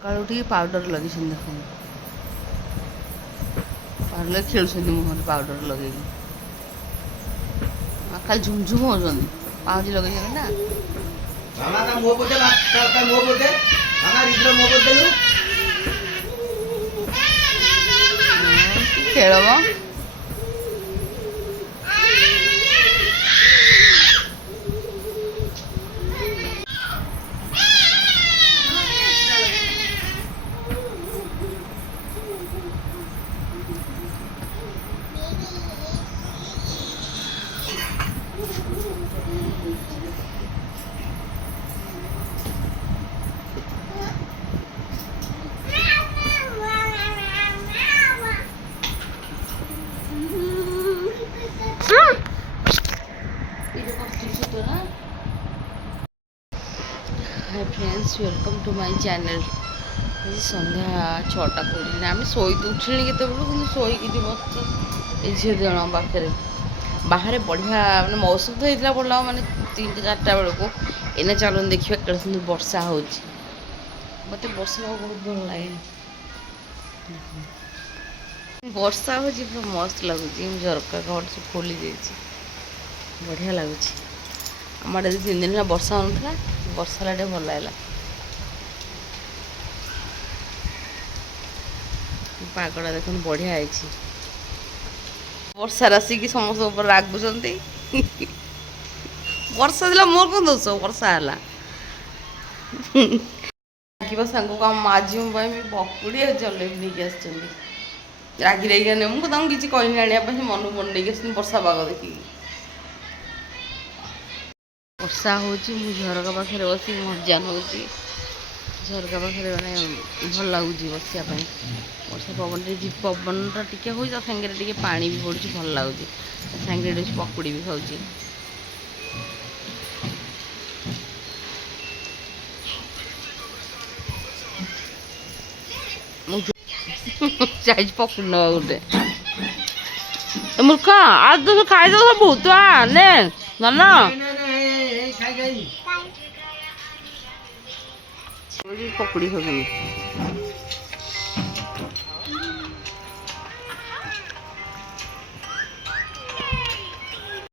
ସକାଳୁ ଉଠିକି ପାଉଡ଼ର ଲଗେଇଛନ୍ତି ଦେଖନ୍ତୁ ପାଉଡ଼ର ଖେଳୁଛନ୍ତି ମୁହଁରେ ପାଉଡ଼ର ଲଗେଇକି ଖାଲି ଝୁମଝୁମ ହେଉଛନ୍ତି ପାଉଁଜି ଲଗେଇଛନ୍ତି ନା ଖେଳ ମ hi friends welcome to my channel सन्ध्या 6:20 आम शोई उठिले केत शोक बस झील जन पाखे बाहर बढ़िया मैंने मौसम तो होता पड़ा मानने 3-4 बेलू एने चलन देखिए के सुंदर वर्षा हो मत वर्षा बहुत भल लगे वर्षा हो मस्त लगुच झरका कवर सब खोली बढ़िया लगुच आम 2-3 दिन वर्षा होता वर्षा टे भल लगा पागड़ा देख बढ़िया है वर्षा आसिक समस्त ऊपर रागुंट वर्षा दिला मोर कौन दोष वर्षा है सांग को आज भी पकुड़ी और जलेबी नहीं आस रागी रागी ने मुझे किसी कहनी आने मन मन नहीं वर्षा पाग देखिए वर्षा हो झरका पाखे बस मजा नौ झरका पाखे मैंने भल लगुच बसापी वर्षा पवन पवनटा टी हो सांगे टे पा भी पड़ू भल लगुच सांगे पकुड़ी भी खाऊँ चाहिए पकुड़ी ना गोटे मूर्ख आज तो खाई दो सब तो ने ना पकड़ी खाऊँ